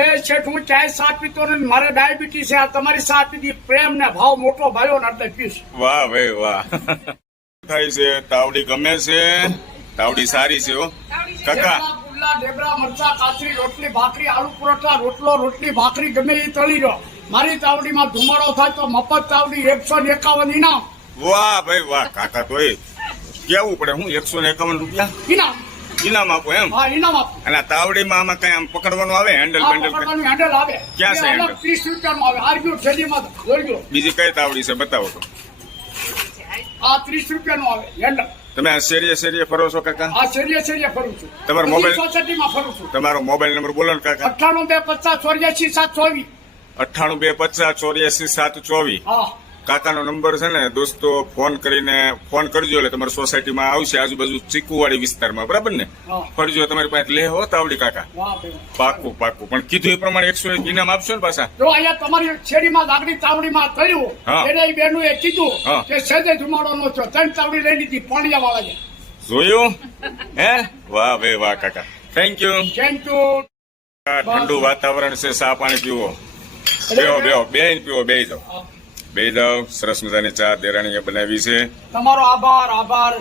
એ શેઠ હું ચાય સાત પીતો ને મારે ડાયાબિટીસ છે. આ તમારી સાત પીધી પ્રેમ ને ભાવ મોટો ભાઈઓ ને એટલે પીશ. વાહ ભાઈ વાહ. થાય છે તાવડી ગમે છે, તાવડી સારી છે હો કાકા. પુલ્લા ઢેબરા મરચા કાચરી રોટલી ભાખરી આલુ પરોઠા રોટલો રોટલી ભાખરી ગમે એ તળી લો. મારી તાવડીમાં ધુમાડો થાય તો મફત તાવડી 151 ઇનામ. વાહ ભાઈ વાહ કાકા. તો એ કેવું પડે હું 151 રૂપિયા ઇનામ. ઇનામ આપો એમ? હા ઇનામ આપો. અને આ તાવડીમાં આમાં કઈ આમ પકડવાનું આવે હેન્ડલ આ બેન્ડલ? પકડવાનું હેન્ડલ આવે. ક્યાં છે એ અલગ હેન્ડલ? 30 રૂપિયાનું આવે. આરગ્યુ થેલીમાં જોઈ લો. બીજી કઈ તાવડી છે બતાવો તો. આ 30 રૂપિયાનું આવે હેન્ડલ. તમે આ શેરીએ શેરીએ ફરો છો કાકા? આ શેરીએ શેરીએ ફરું છું. તમારો મોબાઈલ? સોસાયટીમાં ફરું છું. તમારો મોબાઈલ નંબર બોલો ને કાકા. 98 250 84 724. 98 250 84 724. હા કાકાનો નંબર છે ને દોસ્તો, ફોન કરીને ફોન કરજો એટલે તમારી સોસાયટીમાં આવશે, આજુબાજુ ચીકુવાડી વિસ્તારમાં, બરાબર ને? હા. ફરજો તમારી પાસે લે હો તાવડી કાકા. વાહ ભાઈ. પાકું પાકું. પણ કીધું એ પ્રમાણે 101 ઇનામ આપશો ને પાછા? જો અહીંયા તમારી શેરીમાં લાગણી તાવડીમાં થયું હા. એટલે એ બેનું એ કીધું હા. કે સહેજે ધુમાડો નો થયો. 3 તાવડી લઈ લીધી પાણીયા વાળા. જોયું હે? વાહ ભાઈ વાહ કાકા. Thank you. Thank you. ઠંડુ વાતાવરણ છે, ચા પાણી પીવો. બેહો બેહો, બેહીને પીવો, બેહી જાઓ. બેહી જાઓ. સરસ મજાની ચા દેરાણીએ બનાવી છે. તમારો આભાર આભાર.